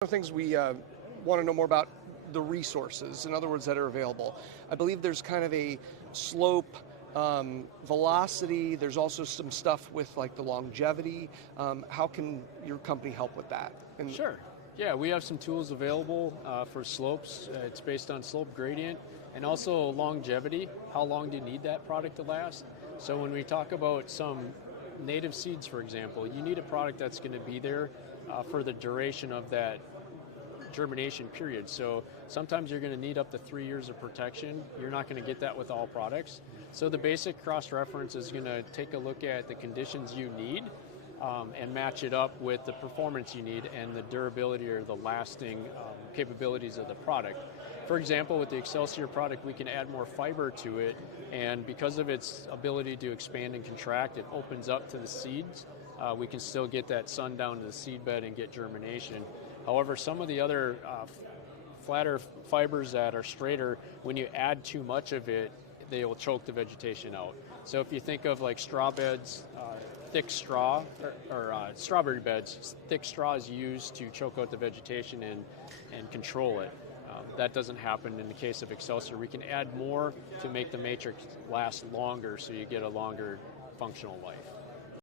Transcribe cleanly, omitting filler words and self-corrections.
of the things we want to know more about the resources, in other words, that are available. I believe there's kind of a slope, velocity. There's also some stuff with like the longevity. How can your company help with that? And Sure. Yeah, we have some tools available for slopes. It's based on slope gradient and also longevity. How long do you need that product to last? So when we talk about some native seeds, for example, you need a product that's going to be there for the duration of that germination period. So sometimes you're going to need up to 3 years of protection. You're not going to get that with all products. So the basic cross-reference is going to take a look at the conditions you need and match it up with the performance you need and the durability or the lasting capabilities of the product. For example, with the Excelsior product, we can add more fiber to it, and because of its ability to expand and contract, it opens up to the seeds. We can still get that sun down to the seed bed and get germination. However, some of the other flatter fibers that are straighter, when you add too much of it, they will choke the vegetation out. So if you think of like straw beds, thick straw, or strawberry beds, thick straw is used to choke out the vegetation and control it. That doesn't happen in the case of Excelsior. We can add more to make the matrix last longer so you get a longer functional life.